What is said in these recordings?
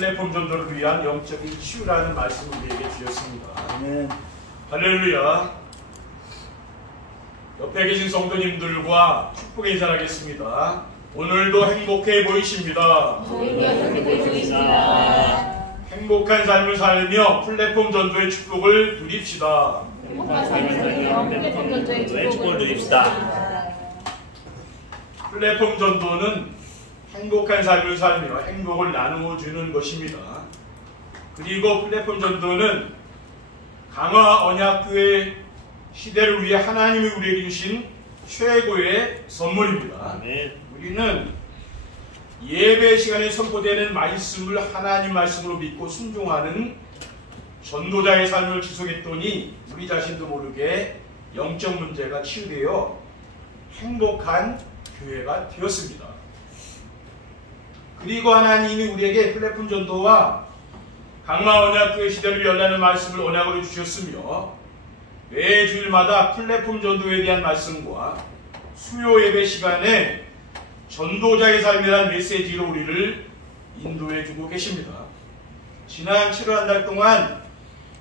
플랫폼 전도를 위한 영적인 치유라는 말씀을 우리에게 주셨습니다. 아멘. 할렐루야. 옆에 계신 성도님들과 축복의 인사를 하겠습니다. 오늘도 행복해 보이십니다. 행복한 삶을 살며 플랫폼 전도의 축복을 누립시다. 플랫폼 전도는 행복한 삶을 살며 행복을 나누어 주는 것입니다. 그리고 플랫폼 전도는 강화 언약교회 시대를 위해 하나님이 우리에게 주신 최고의 선물입니다. 아멘. 우리는 예배 시간에 선포되는 말씀을 하나님 말씀으로 믿고 순종하는 전도자의 삶을 지속했더니 우리 자신도 모르게 영적 문제가 치유되어 행복한 교회가 되었습니다. 그리고 하나님이 우리에게 플랫폼 전도와 강화 언약교회 시대를 열라는 말씀을 언약으로 주셨으며 매 주일마다 플랫폼 전도에 대한 말씀과 수요 예배 시간에 전도자의 삶이라는 메시지로 우리를 인도해 주고 계십니다. 지난 7월 한 달 동안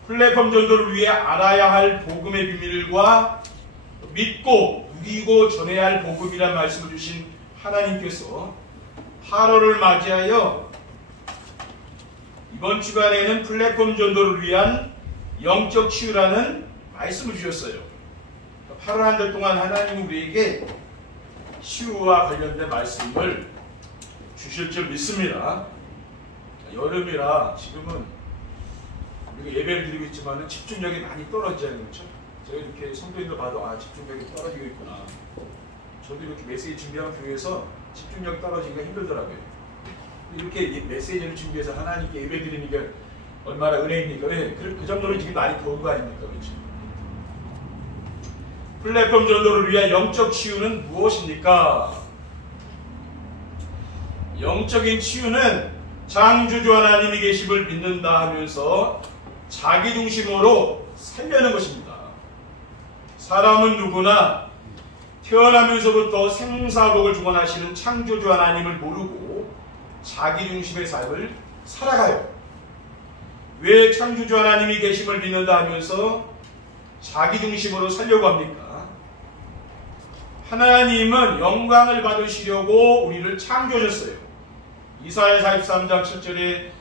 플랫폼 전도를 위해 알아야 할 복음의 비밀과 믿고 누리고 전해야 할 복음이라는 말씀을 주신 하나님께서 8월을 맞이하여 이번 주간에는 플랫폼 전도를 위한 영적 치유라는 말씀을 주셨어요. 8월 한 달 동안 하나님은 우리에게 치유와 관련된 말씀을 주실 줄 믿습니다. 여름이라 지금은 우리가 예배를 드리고 있지만 집중력이 많이 떨어지잖아요. 그렇죠? 제가 이렇게 성도님들 봐도 집중력이 떨어지고 있구나. 저도 이렇게 메시지 준비하는 교회에서 집중력 떨어지기가 힘들더라고요. 이렇게 메시지를 준비해서 하나님께 예배 드리니까 얼마나 은혜입니까? 네, 그 정도로 지금 많이 더운 거 아닙니까? 그렇죠? 플랫폼 전도를 위한 영적 치유는 무엇입니까? 영적인 치유는 창조주 하나님이 계심을 믿는다 하면서 자기 중심으로 살려는 것입니다. 사람은 누구나 태어나면서부터 생사복을 주관하시는 창조주 하나님을 모르고 자기 중심의 삶을 살아가요. 왜 창조주 하나님이 계심을 믿는다 하면서 자기 중심으로 살려고 합니까? 하나님은 영광을 받으시려고 우리를 창조하셨어요. 이사야 43장 7절에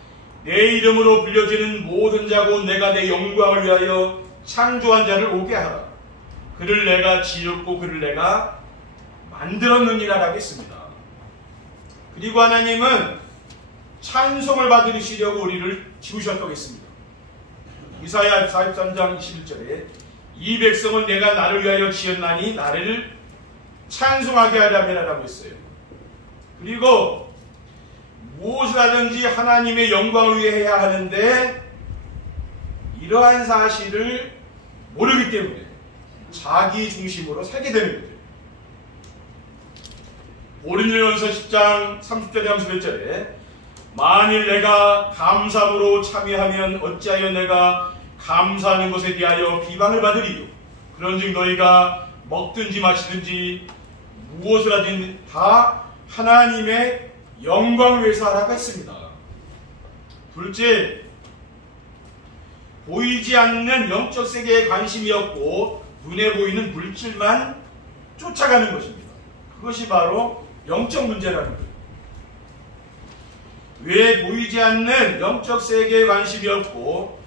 내 이름으로 불려지는 모든 자고 내가 내 영광을 위하여 창조한 자를 오게 하라. 그를 내가 지었고 그를 내가 만들었느니라 라고 했습니다. 그리고 하나님은 찬송을 받으시려고 우리를 지으셨다고 했습니다. 이사야 43장 21절에 이 백성은 내가 나를 위하여 지었나니 나를 찬송하게 하려면 라고 했어요. 그리고 무엇을 하든지 하나님의 영광을 위해 해야 하는데 이러한 사실을 모르기 때문에 자기 중심으로 살게 되는 거죠. 고린도전서 10장 30절에 31절에 만일 내가 감사함으로 참여하면 어찌하여 내가 감사하는 것에 대하여 비방을 받으리요. 그런즉 너희가 먹든지 마시든지 무엇을 하든지 다 하나님의 영광을 위해서 하라고 했습니다. 둘째, 보이지 않는 영적 세계에 관심이 없고 눈에 보이는 물질만 쫓아가는 것입니다. 그것이 바로 영적 문제라는 거예요. 왜 보이지 않는 영적 세계에 관심이 없고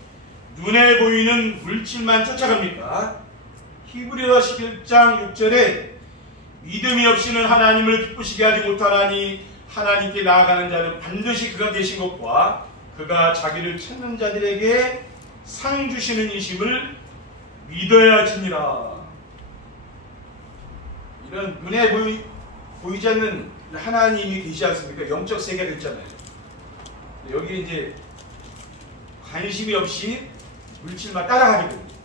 눈에 보이는 물질만 쫓아갑니까? 히브리서 11장 6절에 믿음이 없이는 하나님을 기쁘시게 하지 못하나니 하나님께 나아가는 자는 반드시 그가 계신 것과 그가 자기를 찾는 자들에게 상 주시는 이심을 믿어야 하지니라. 이런 눈에 보이지 않는 하나님이 계시지 않습니까? 영적 세계가 있잖아요. 여기 이제 관심이 없이 물질만 따라가게 됩니다.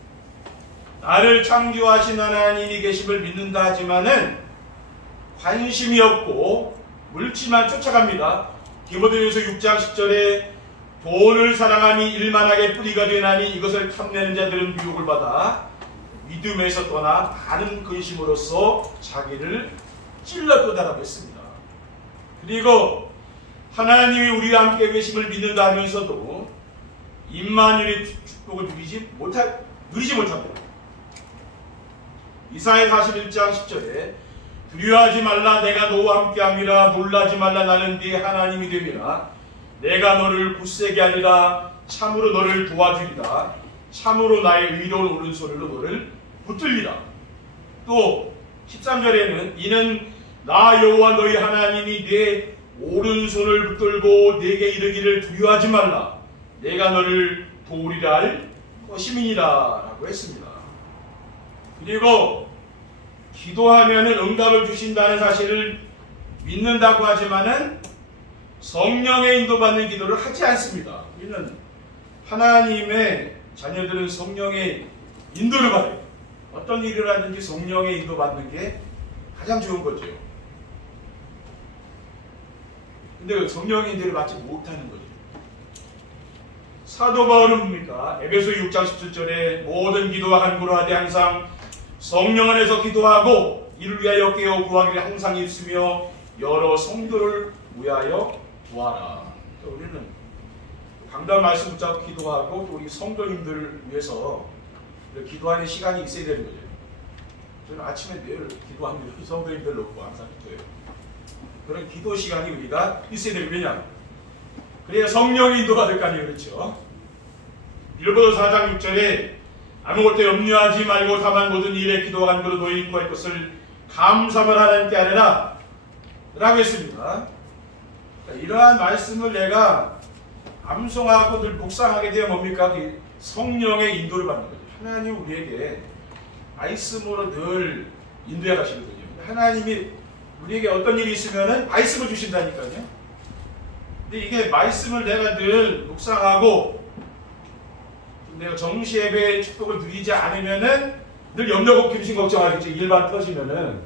나를 창조하신 하나님이 계심을 믿는다 하지만은 관심이 없고 물질만 쫓아갑니다. 디모데후서 6장 10절에 돈을 사랑함이 일만하게 뿌리가 되나니 이것을 탐내는 자들은 유혹을 받아 믿음에서 떠나 많은 근심으로써 자기를 찔렀도다라고 했습니다. 그리고 하나님이 우리와 함께 계심을 믿는다 하면서도 임마누엘의 축복을 누리지 못합니다. 이사야 41장 10절에 두려워하지 말라 내가 너와 함께함이라 놀라지 말라 나는 네 하나님이 됨이라 내가 너를 굳세게 하리라 참으로 너를 도와주리라 참으로 나의 의로운 오른손으로 너를 붙들리라. 또 13절에는 이는 나 여호와 너희 하나님이 네 오른손을 붙들고 내게 이르기를 두려워하지 말라 내가 너를 도우리라 할 것임이니라 라고 했습니다. 그리고 기도하면은 응답을 주신다는 사실을 믿는다고 하지만은 성령의 인도받는 기도를 하지 않습니다. 우리는 하나님의 자녀들은 성령의 인도를 받아요. 어떤 일을 하든지 성령의 인도받는 게 가장 좋은 거죠. 근데 성령의 인도를 받지 못하는 거죠. 사도 바울은 뭡니까? 에베소 6장 17절에 모든 기도와 간구로 하되 항상 성령 안에서 기도하고 이를 위하여 깨어 구하기를 항상 있으며 여러 성도를 위하여 구하라. 우리는 강단 말씀 붙잡고 기도하고 또 우리 성도님들을 위해서 기도하는 시간이 있어야 되는 거죠. 저는 아침에 매일 기도합니다. 성도님들 놓고 항상 기도해요. 그런 기도 시간이 우리가 있어야 되는 왜냐? 그래야 성령이 인도받을 거 아니에요. 그렇죠? 빌보도 4장 6절에 아무것도 염려하지 말고 다만 모든 일에 기도와 간구로 너희 구할 것을 감사만 하나님께 하리라 라고 했습니다. 이러한 말씀을 내가 암송하고 늘 묵상하게 되면 뭡니까? 성령의 인도를 받는 거죠. 하나님 우리에게 말씀으로 늘 인도해 가시거든요. 하나님이 우리에게 어떤 일이 있으면은 말씀을 주신다니까요. 근데 이게 말씀을 내가 늘 묵상하고 내가 정시 예배의 축복을 누리지 않으면은 늘 염려 김신 걱정하겠지. 일반 터지면은.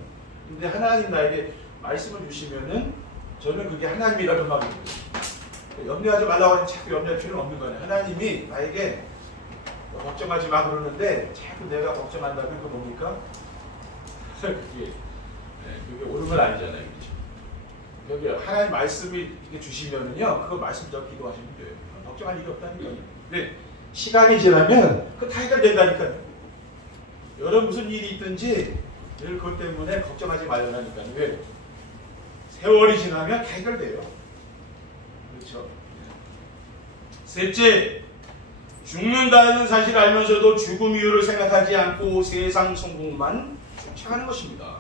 근데 하나님 나에게 말씀을 주시면은 저는 그게 하나님이라는 말이거든요. 염려하지 말라고 하면 자꾸 염려할 필요는 없는 거예요. 하나님이 나에게 걱정하지 마 그러는데 자꾸 내가 걱정한다면 그거 뭡니까? 그게 옳은 건 아니잖아요. 그렇죠? 여기 하나님 말씀이 이렇게 주시면은요, 그거 말씀 잡고 기도하시면 돼요. 걱정할 일이 없다니까요. 근데 시간이 지나면 그거 다 해결된다니까요. 여러 무슨 일이 있든지 늘 그것 때문에 걱정하지 말라니까요. 왜? 세월이 지나면 다 해결돼요. 그렇죠? 셋째, 죽는다는 사실을 알면서도 죽음 이유를 생각하지 않고 세상 성공만 쫓아가는 것입니다.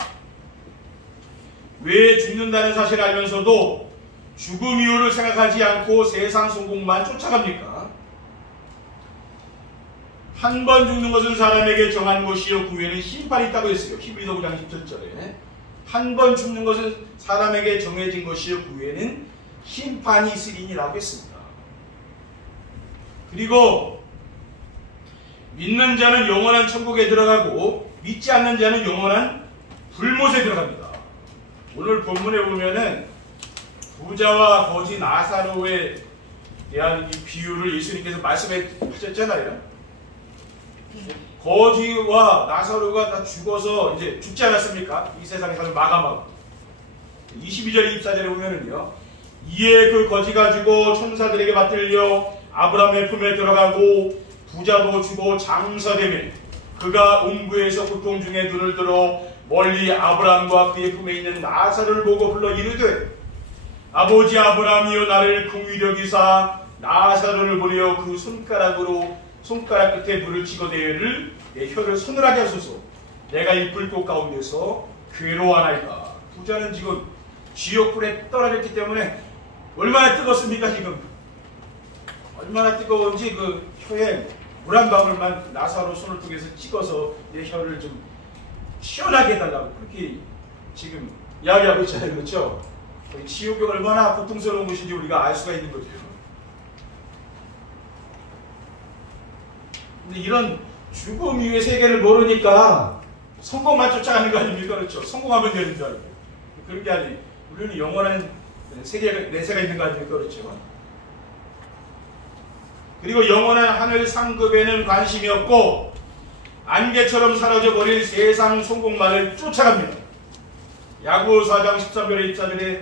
왜 죽는다는 사실을 알면서도 죽음 이유를 생각하지 않고 세상 성공만 쫓아갑니까? 한 번 죽는 것은 사람에게 정한 것이요 그 후에는 심판이 있다고 했어요. 히브리서 9장 17절에 한 번 죽는 것은 사람에게 정해진 것이요 그 후에는 심판이 있으리니라고 했습니다. 그리고 믿는 자는 영원한 천국에 들어가고 믿지 않는 자는 영원한 불못에 들어갑니다. 오늘 본문에 보면은 부자와 거지 나사로에 대한 이 비유를 예수님께서 말씀하셨잖아요. 거지와 나사로가 다 죽어서 이제 죽지 않았습니까? 이 세상에 사는 마감하고 22절 24절에 보면은요, 이에 그 거지가 죽어 천사들에게 받들려 아브라함의 품에 들어가고 부자도 죽어 장사되매 그가 음부에서 고통 중에 눈을 들어 멀리 아브라함과 그의 품에 있는 나사로를 보고 불러 이르되 아버지 아브라함이여 나를 긍휼히 여기사 나사로를 보내어 그 손가락 끝에 불을 찍어대를 내 혀를 서늘하게 하소서. 내가 이 불꽃 가운데서 괴로워하나이다. 부자는 지금 지옥불에 떨어졌기 때문에 얼마나 뜨겁습니까? 지금 얼마나 뜨거운지 그 혀에 물 한 방울만 나사로 손을 통해서 찍어서 내 혀를 좀 시원하게 해달라고 그렇게 지금 이야기하고 있잖아요. 그렇죠? 지옥이 얼마나 고통스러운 것인지 우리가 알 수가 있는 거죠. 근데 이런 죽음 이후의 세계를 모르니까 성공만 쫓아가는 거 아닙니까? 그렇죠? 성공하면 되는 줄 알고. 그런 게 아니에요. 우리는 영원한 내세가 있는 거 아닙니까? 그렇죠? 그리고 영원한 하늘 상급에는 관심이 없고 안개처럼 사라져버릴 세상 성공만을 쫓아갑니다. 야고보 4장 13절에 14절에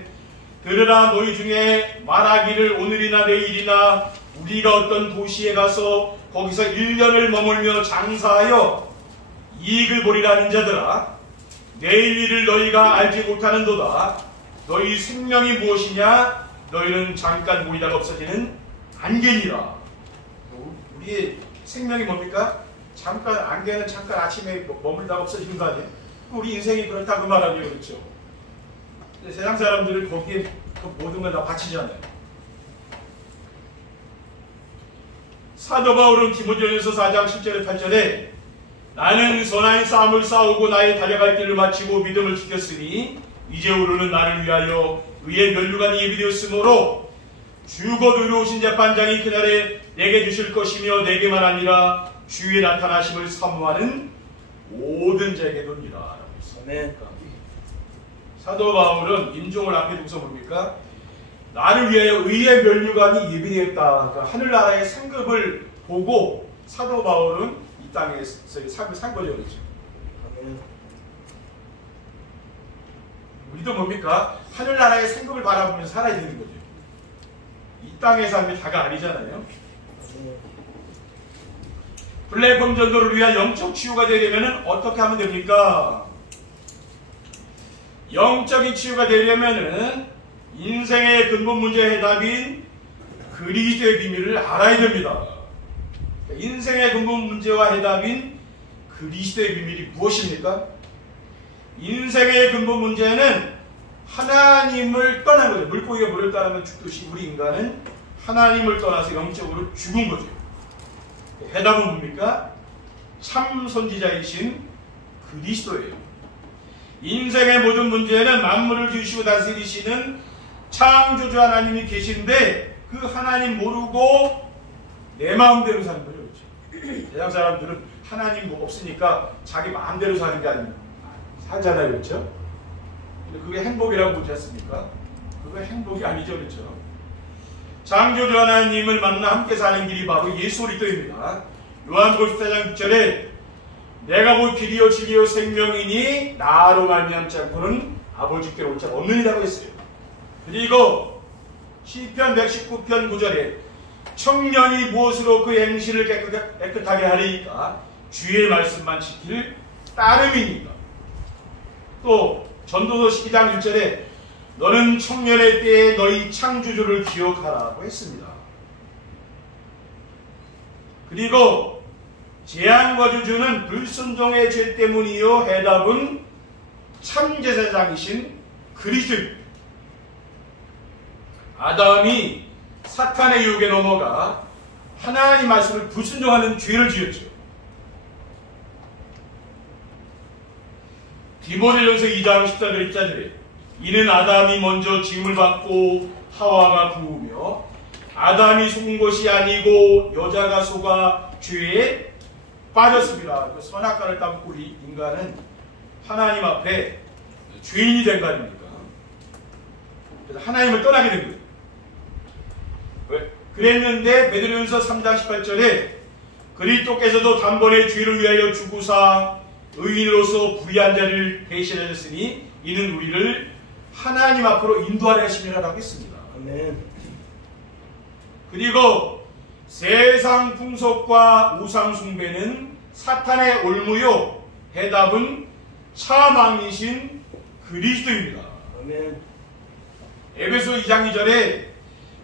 들으라 너희 중에 말하기를 오늘이나 내일이나 우리가 어떤 도시에 가서 거기서 1년을 머물며 장사하여 이익을 보리라는 자들아 내일 일을 너희가 알지 못하는도다. 너희 생명이 무엇이냐? 너희는 잠깐 보이다가 없어지는 안개니라. 우리의 생명이 뭡니까? 잠깐, 안개는 잠깐 아침에 머물다가 없어지는 거 아니에요? 우리 인생이 그렇다고 말하면 그렇죠. 세상 사람들은 거기에 모든 걸 다 바치잖아요. 사도 바울은 디모데전서 4장 7절에 8절에 나는 선한 싸움을 싸우고 나의 달려갈 길을 마치고 믿음을 지켰으니 이제 오르는 나를 위하여 의의 면류관이 예비되었으므로 주곧 의로우신 재판장이 그날에 내게 주실 것이며 내게만 아니라 주의 나타나심을 사모하는 모든 자에게도니라. 아멘. 사도 바울은 임종을 앞에 두고서 뭡니까? 나를 위하여 의의 면류관이 예비되었다. 그러니까 하늘나라의 상급을 보고 사도 바울은 이 땅에서의 삶을 산 거죠. 그렇죠? 아멘. 우리도 뭡니까? 하늘나라의 상급을 바라보면서 살아야 되는 거죠. 이 땅의 삶이 다가 아니잖아요. 플랫폼 전도를 위한 영적 치유가 되려면 어떻게 하면 됩니까? 영적인 치유가 되려면은 인생의 근본 문제의 해답인 그리스도의 비밀을 알아야 됩니다. 인생의 근본 문제와 해답인 그리스도의 비밀이 무엇입니까? 인생의 근본 문제는 하나님을 떠난 거죠. 물고기가 물을 따르면 죽듯이 우리 인간은 하나님을 떠나서 영적으로 죽은 거죠. 해답은 뭡니까? 참 선지자이신 그리스도예요. 인생의 모든 문제는 만물을 지으시고 다스리시는 창조주 하나님이 계신데 그 하나님 모르고 내 마음대로 사는 거죠. 그렇죠? 세상 사람들은 하나님 뭐 없으니까 자기 마음대로 사는 게 아니고 살잖아요. 그렇죠? 근데 그게 행복이라고 보지 않습니까? 그게 행복이 아니죠. 그렇죠? 창조주 하나님을 만나 함께 사는 길이 바로 예수 그리스도입니다. 요한복음 14장 6절에 내가 곧 길이요 진리요 생명이니 나로 말미암지 않고는 아버지께로 올 자가 없느니라고 했어요. 그리고 시편 119편 9절에 청년이 무엇으로 그 행실을 깨끗하게 하리이까 주의 말씀만 지킬 따름이니까. 또 전도서 12장 1절에 너는 청년의 때에 너희 창조주를 기억하라고 했습니다. 그리고 재앙과 저주는 불순종의 죄 때문이요 해답은 참제사장이신 그리스도입니다. 아담이 사탄의 유혹에 넘어가 하나님 말씀을 불순종하는 죄를 지었죠. 디모데전서 2장 14절 1절에 이는 아담이 먼저 지음을 받고 하와가 구우며 아담이 속은 것이 아니고 여자가 속아 죄에 빠졌습니다. 선악과를 따먹고 우리 인간은 하나님 앞에 죄인이 된 거 아닙니까? 그래서 하나님을 떠나게 된 거예요. 왜? 그랬는데 베드로전서 3장 18절에 그리스도께서도 단번에 죄를 위하여 죽으사 의인으로서 불의한 자를 대신하셨으니 이는 우리를 하나님 앞으로 인도하려 하심이라고 했습니다. 아멘. 그리고 세상 풍속과 우상 숭배는 사탄의 올무요 해답은 참왕이신 그리스도입니다. 아멘. 에베소 2장 2절에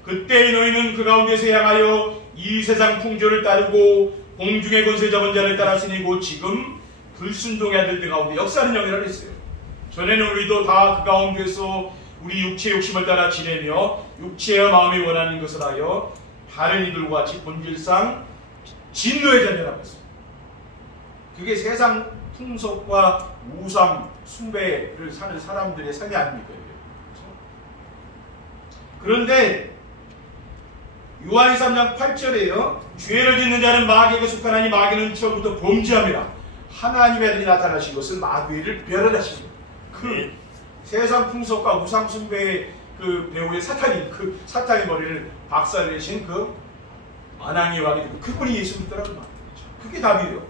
그때의 너희는 그 가운데서 향하여 이 세상 풍조를 따르고 공중의 권세 잡은 자를 따랐으니 곧 지금 불순종의 아들들 가운데 역사하는 영이라 했어요. 전에는 우리도 다 그 가운데서 우리 육체의 욕심을 따라 지내며 육체와 마음이 원하는 것을 하여 다른 이들과 같이 본질상 진노의 자녀라고 했습니다. 그게 세상 풍속과 우상 숭배를 사는 사람들의 삶이 아닙니까? 그런데 요한 3장 8절에요. 죄를 짓는 자는 마귀에게 속하나니 마귀는 처음부터 범죄함이라 하나님의 아들이 나타나신 것은 마귀를 멸하십니다. 그 세상 풍속과 우상 숭배의 그 배우의 사탄의 머리를 박살내신 그 만왕의 왕이 그분이 예수 믿더라고요. 그게 답이에요.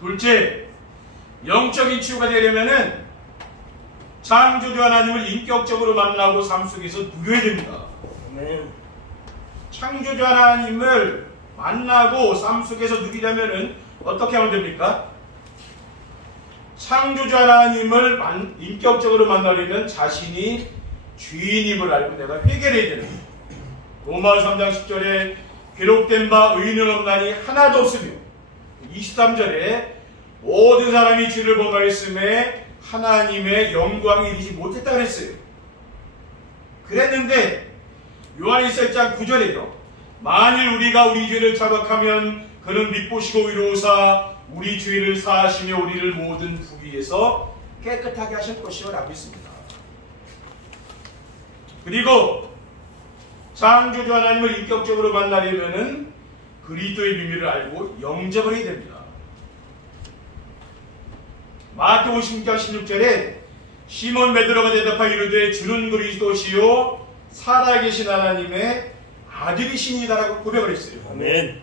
둘째, 영적인 치유가 되려면은 창조주 하나님을 인격적으로 만나고 삶 속에서 누려야 됩니다. 아멘. 창조주 하나님을 만나고 삶 속에서 누리려면은 어떻게 하면 됩니까? 창조주 하나님을 인격적으로 만나려면 자신이 죄인임을 알고 내가 회개해야 되는 거예요. 로마서 3장 10절에 기록된 바 의인은 없나니 하나도 없으며 23절에 모든 사람이 죄를 범하였음에 하나님의 영광에 이르지 못했다 그랬어요. 그랬는데 요한일서 1장 9절에요. 만일 우리가 우리 죄를 자각하면 그는 믿보시고 위로우사 우리 죄를 사하시며 우리를 모든 부귀에서 깨끗하게 하실 것이요 라고 있습니다. 그리고 창조주 하나님을 인격적으로 만나려면은 그리스도의 비밀을 알고 영접을 해야 됩니다. 마태복음 16장 16절에 시몬 베드로가 대답하여 이르되 주는 그리스도시요 살아계신 하나님의 아들이시니다라고 고백을 했어요. 아멘.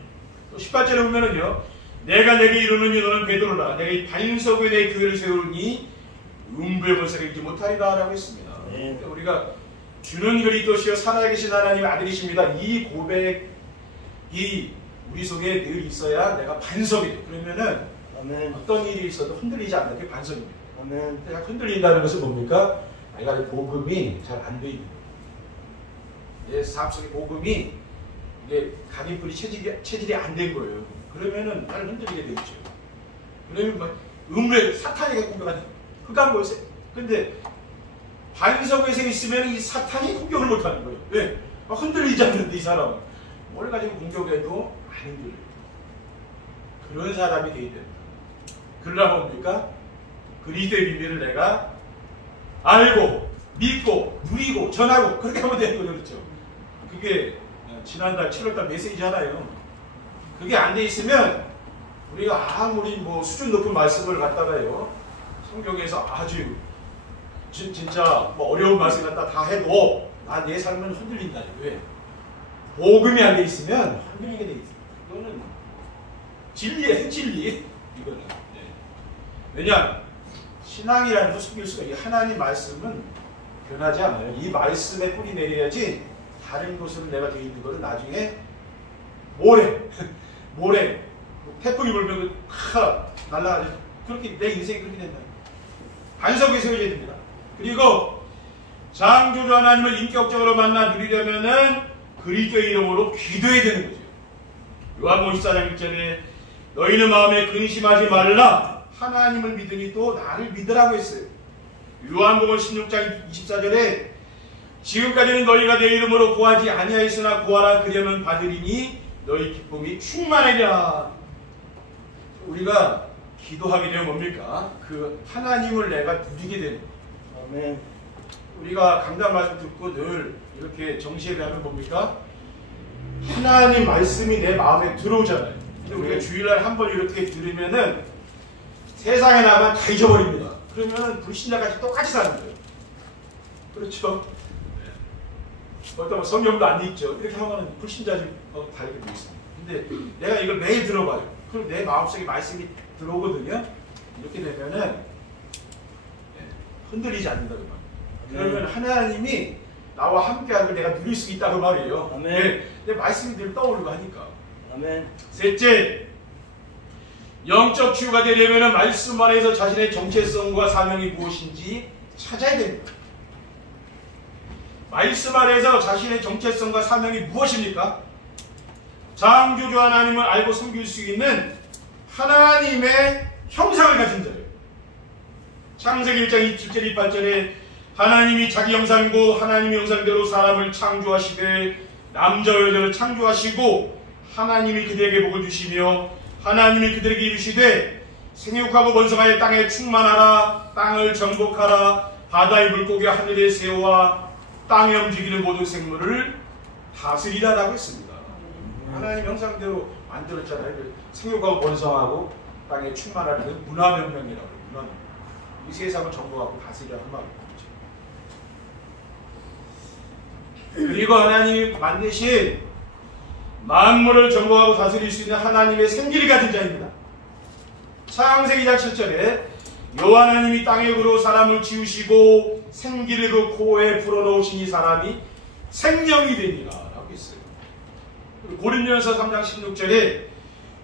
또 18절에 보면은요, 내가 내게 이르노니 너는 베드로라 내가 이 반석 위에 내 교회를 세우니 음부의 권세가 이기지 못하리라 라고 했습니다. 그러니까 우리가 주는 그리스도시요 살아계신 하나님의 아들이십니다. 이 고백이 우리 속에 늘 있어야 내가 반석이 돼. 그러면은 아멘. 어떤 일이 있어도 흔들리지 않는 게 반석입니다. 아멘. 내가 흔들린다는 것은 뭡니까? 내가 복음이 잘 안 돼 있는 거예요. 내 삶 속에 복음이 이게 각인뿌리 체질이 안 된 거예요. 그러면은 나를 흔들리게 돼 있죠. 그러면 뭐 음부의 사탄이 공격하는 흑암 골세. 근데 반석에서 있으면 이 사탄이 공격을 못하는 거예요. 왜? 흔들리지 않는데 이 사람은 뭘 가지고 공격해도 안 흔들려요. 그런 사람이 돼야 됩니다. 그러려면 뭡니까? 그리스도의 비밀을 내가 알고 믿고 누리고 전하고 그렇게 하면 되는 거죠. 그렇죠? 그게 지난달 7월달 메시지 하나요. 그게 안 돼 있으면 우리가 아무리 뭐 수준 높은 말씀을 갖다가요 성경에서 아주 진짜 뭐 어려운 말씀 갖다 다 해도 내 삶은 흔들린다. 왜? 복음이 안 돼 있으면 흔들리게 돼 있어요. 이거는 진리예요, 진리. 이거는. 네. 왜냐? 신앙이라는 거 숨길 수가 있어요. 하나님 말씀은 변하지 않아요. 이 말씀에 뿌리 내려야지 다른 곳으로 내가 되어 있는 거는 나중에 모래 태풍이 불면 날아가죠. 그렇게 내 인생이 그렇게 된다. 반석에 세워야 됩니다. 그리고 창조주 하나님을 인격적으로 만나 누리려면은 그리스도의 이름으로 기도해야 되는 거죠. 요한복음 14장 1절에 너희는 마음에 근심하지 말라 하나님을 믿으니 또 나를 믿으라고 했어요. 요한복음 16장 24절에 지금까지는 너희가 내 이름으로 구하지 아니하였으나 구하라 그러면 받으리니 너희 기쁨이 충만하리라. 우리가 기도하게 되면 뭡니까? 그 하나님을 내가 누리게 되는 거예요. 아멘. 우리가 강단 말씀 듣고 늘 이렇게 정시에 가면 뭡니까? 하나님 말씀이 내 마음에 들어오잖아요. 근데 우리가 주일날 한 번 이렇게 들으면은 세상에 나가면 다 잊어버립니다. 그러면은 불신자같이 똑같이 사는 거예요. 그렇죠? 어떤 성경도 안 읽죠. 이렇게 하면은 불신자들 다르게 돼 있습니다. 근데 내가 이걸 매일 들어봐요. 그럼 내 마음속에 말씀이 들어오거든요. 이렇게 되면은 흔들리지 않는다 그 말. 그러면 하나님이 나와 함께하고 내가 누릴 수 있다 그 말이에요. 아멘. 내 말씀이 늘 떠오르고 하니까. 아멘. 셋째, 영적 치유가 되려면 말씀 안에서 자신의 정체성과 사명이 무엇인지 찾아야 됩니다. 말씀 안에서 자신의 정체성과 사명이 무엇입니까? 창조주 하나님을 알고 섬길 수 있는 하나님의 형상을 가진 자예요. 창세기 1장 27절 28절에 하나님이 자기 형상이고 하나님의 형상대로 사람을 창조하시되 남자와 여자를 창조하시고 하나님이 그들에게 복을 주시며 하나님이 그들에게 이르시되 생육하고 번성하여 땅에 충만하라 땅을 정복하라 바다의 물고기와 하늘의 새와 땅에 움직이는 모든 생물을 다스리라라고 했습니다. 하나님 형상대로 만들었잖아요. 생육하고 번성하고 땅에 충만하는 문화명령이라고 해요. 이 세상을 정복하고 다스리라는 말입니다. 그리고 하나님이 만드신 만물을 정복하고 다스릴 수 있는 하나님의 생기를 가진 자입니다. 창세기 2장 7절에 여호와 하나님이 땅에 그로 사람을 지으시고 생기를 그 코에 불어넣으신 이 사람이 생명이 됩니다 라고 했어요. 고린도전서 3장 16절에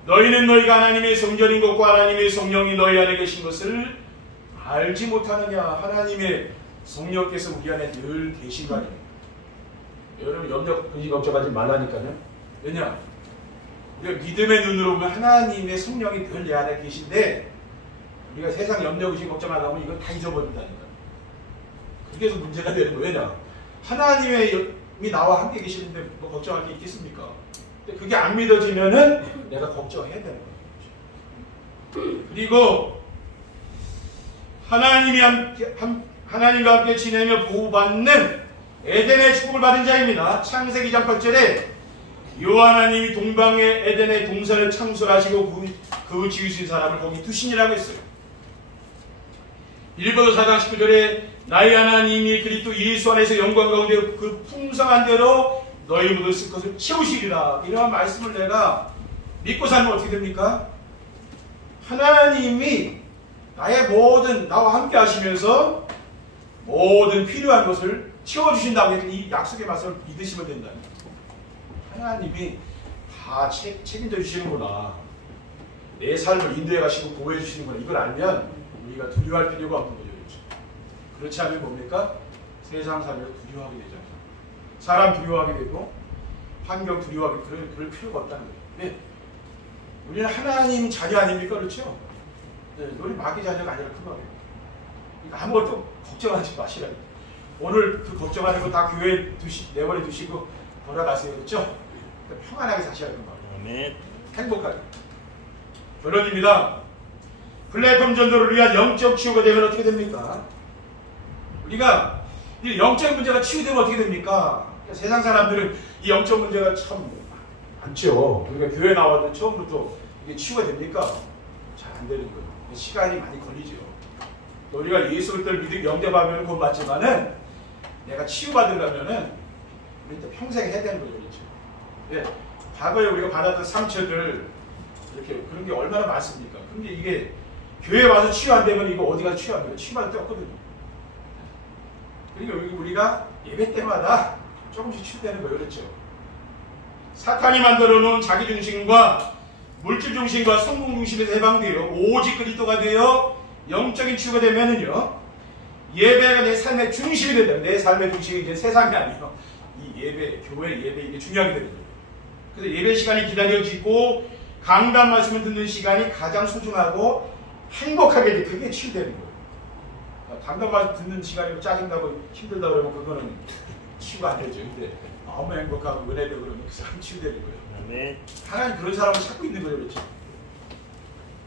너희는 너희가 하나님의 성전인 것과 하나님의 성령이 너희 안에 계신 것을 알지 못하느냐. 하나님의 성령께서 우리 안에 늘 계신 거 아닙니까? 여러분 염려 근심 걱정하지 말라니까요. 왜냐? 우리가 믿음의 눈으로 보면 하나님의 성령이 늘 내 안에 계신데 우리가 세상 염려 근심 걱정하다 보면 이걸 다 잊어버린다니까. 그게 문제가 되는 거예요. 왜냐? 하나님이 나와 함께 계시는데 뭐 걱정할 게 있겠습니까? 근데 그게 안 믿어지면은 내가 걱정해야 되는 거예요. 그리고 하나님과 함께 지내며 보호받는 에덴의 축복을 받은 자입니다. 창세기 2장 8절에 여호와 하나님이 동방의 에덴의 동산을 창설하시고 그 지으신 사람을 거기 두신이라고 했어요. 빌립보서 4장 19절에 나의 하나님이 그리스도 예수 안에서 영광 가운데 그 풍성한 대로 너희 묻을 것을 채우시리라. 이런 말씀을 내가 믿고 살면 어떻게 됩니까? 하나님이 나의 모든 나와 함께 하시면서 모든 필요한 것을 채워주신다고 해서 이 약속의 말씀을 믿으시면 된다. 하나님이 다 책임져 주시는구나. 내 삶을 인도해 가시고 보호해 주시는구나. 이걸 알면 우리가 두려워할 필요가 없는 거죠. 그렇지 않으면 뭡니까? 세상 살면서 두려워하게 되잖아요. 사람 두려워하게 되고 환경 두려워하게 그럴 필요가 없다는 거예요. 네. 우리는 하나님 자녀 아닙니까? 그렇죠? 네, 우리 마귀 자녀가 아니라 그 말이에요. 그러니까 아무것도 걱정하지 마시라고. 오늘 그 걱정하는 거 다 교회에 내버려 두시고 돌아가세요. 그렇죠? 그러니까 평안하게 사셔야 되는 거예요. 행복하게. 결론입니다. 플랫폼 전도를 위한 영적 치유가 되면 어떻게 됩니까? 우리가 이 영적 문제가 치유되면 어떻게 됩니까? 그러니까 세상 사람들은 이 영적 문제가 참 많죠. 우리가 교회 나와도 처음부터 이게 치유가 됩니까? 잘 안 되는 거예요. 시간이 많이 걸리죠. 우리가 예수 그리스도를 믿고 영접하면 곧 맞지만은 내가 치유받으려면은 우리 평생 해야 되는 거죠. 그렇죠? 네. 과거에 우리가 받았던 상처들 이렇게 그런 게 얼마나 많습니까? 근데 이게 교회 와서 치유 안 되면 이거 어디 가서 치유 안 돼요? 치유받을 데 없거든요. 그러니까 우리가 예배 때마다 조금씩 치유되는 거예요. 그렇죠? 사탄이 만들어 놓은 자기 중심과 물질 중심과 성공 중심에서 해방되어 오직 그리스도가 되어 영적인 치유가 되면은요, 예배가 내 삶의 중심이 된다. 내 삶의 중심이 이제 세상이 아니에요. 이 예배, 교회 예배 이게 중요하게 되는 거예요. 그래서 예배 시간이 기다려지고 강단 말씀을 듣는 시간이 가장 소중하고 행복하게 돼. 그게 치유되는 거예요. 강단 말씀 듣는 시간이 짜증나고 힘들다 그러면 그거는 치유가 안 되죠. 근데 너무 행복하고 은혜되고 그러면 그 사람 치유되는 거예요. 하나님 그런 사람을 찾고 있는 거예요. 그렇죠?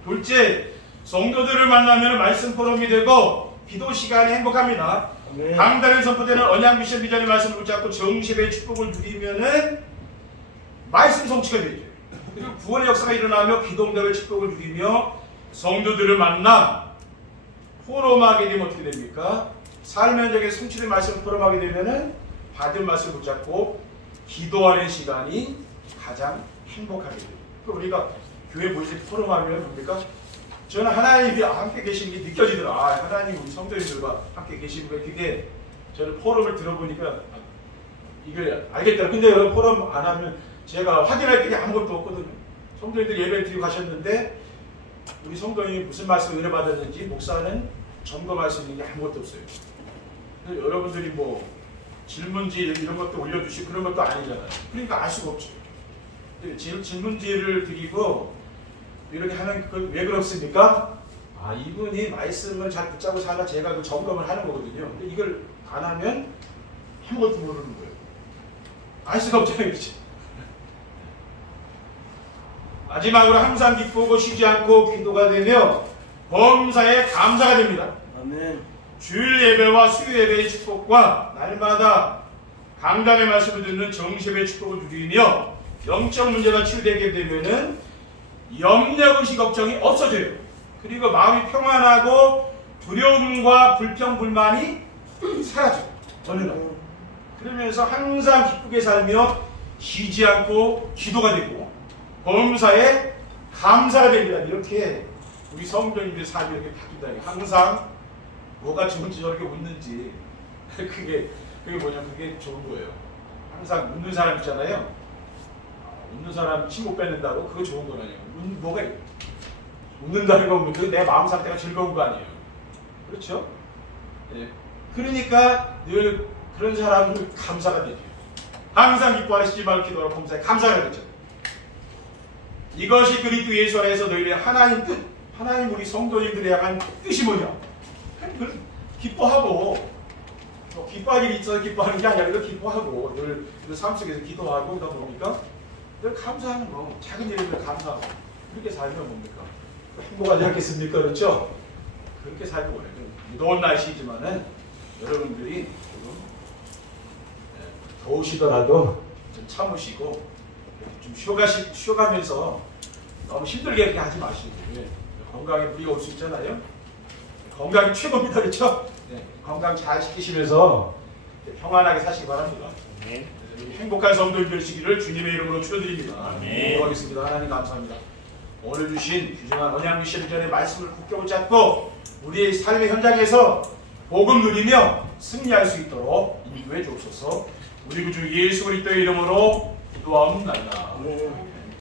둘째, 성도들을 만나면 말씀 포럼이 되고 기도 시간이 행복합니다. 강단에 선포되는 언약 미션 비전의 말씀을 붙잡고 정십의 축복을 누리면은 말씀 성취가 되죠. 그리고 구원의 역사가 일어나며 기도응답의 축복을 누리며 성도들을 만나 포럼하게 되면 어떻게 됩니까? 삶의 현장에 성취된 말씀을 포럼하게 되면은 받은 말씀을 붙잡고 기도하는 시간이 가장 행복하게 돼요. 우리가 교회 모여서 포럼하면 뭡니까? 저는 하나님이 함께 계시는 게 느껴지더라. 아, 하나님 우리 성도님들과 함께 계시는 거예요. 그게 저는 포럼을 들어보니까 이걸 알겠더라. 근데 여러분 포럼 안 하면 제가 확인할 게 아무것도 없거든요. 성도님들 예배를 드리고 가셨는데 우리 성도님이 무슨 말씀을 은혜 받았는지 목사는 점검할 수 있는 게 아무것도 없어요. 여러분들이 뭐 질문지 이런 것도 올려주시고 그런 것도 아니잖아요. 그러니까 알 수가 없죠. 질문지를 드리고 이렇게 하는 그 왜 그렇습니까? 아, 이분이 말씀을 잘 붙잡고 살아 제가 그 점검을 하는 거거든요. 근데 이걸 안 하면 아무것도 모르는 거예요. 알 수가 없잖아요. 그렇지? 마지막으로 항상 기쁘고 쉬지 않고 기도가 되며 범사에 감사가 됩니다. 아멘. 주일 예배와 수요 예배의 축복과 날마다 강단의 말씀을 듣는 정십의 축복을 누리며 영적 문제가 치유되게 되면은 염려, 의식, 걱정이 없어져요. 그리고 마음이 평안하고 두려움과 불평, 불만이 사라져요. 어느 날. 그러면서 항상 기쁘게 살며 쉬지 않고 기도가 되고 범사에 감사가 됩니다. 이렇게 우리 성도님들의 삶이 이렇게 바뀐다. 항상 뭐가 좋은지 저렇게 웃는지 그게 뭐냐면 그게 좋은 거예요. 항상 웃는 사람 있잖아요. 웃는 사람 침 못 뱉는다고 그거 좋은 거라니요. 뭐가 웃는다는 건 내 마음 상태가 즐거운 거 아니에요. 그렇죠? 네. 그러니까 늘 그런 사람은 감사가 되죠. 항상 기뻐하시지 말고 기도하고 범사에 감사가 되죠. 이것이 그리스도 예수 안에서 너희의 하나님 뜻, 하나님 우리 성도님들에 향한 뜻이 뭐냐? 기뻐하고 기뻐할 일이 있어서 기뻐하는 게 아니라 기뻐하고 늘 삶 속에서 기도하고 그러다 보니까 늘 감사하는 거, 작은 일에 늘 감사하고 그렇게 살면 뭡니까? 행복하지 않겠습니까? 그렇죠? 그렇게 살고 그래요. 무더운 날씨지만은 여러분들이 더우시더라도 좀 참으시고 좀 쉬어가면서 너무 힘들게 그렇게 하지 마시고 건강에 무리가 올 수 있잖아요. 건강이 최고입니다. 그렇죠? 네, 건강 잘 지키시면서 평안하게 사시기 바랍니다. 네. 행복한 성도들 되시기를 주님의 이름으로 축원드립니다. 기도하겠습니다. 하나님 감사합니다. 오늘 주신 귀중한 언약 미션전의 말씀을 굳게 붙잡고 우리의 삶의 현장에서 복음 누리며 승리할 수 있도록 인도해 주옵소서. 우리 구주 예수 그리스도의 이름으로 기도하옵나이다.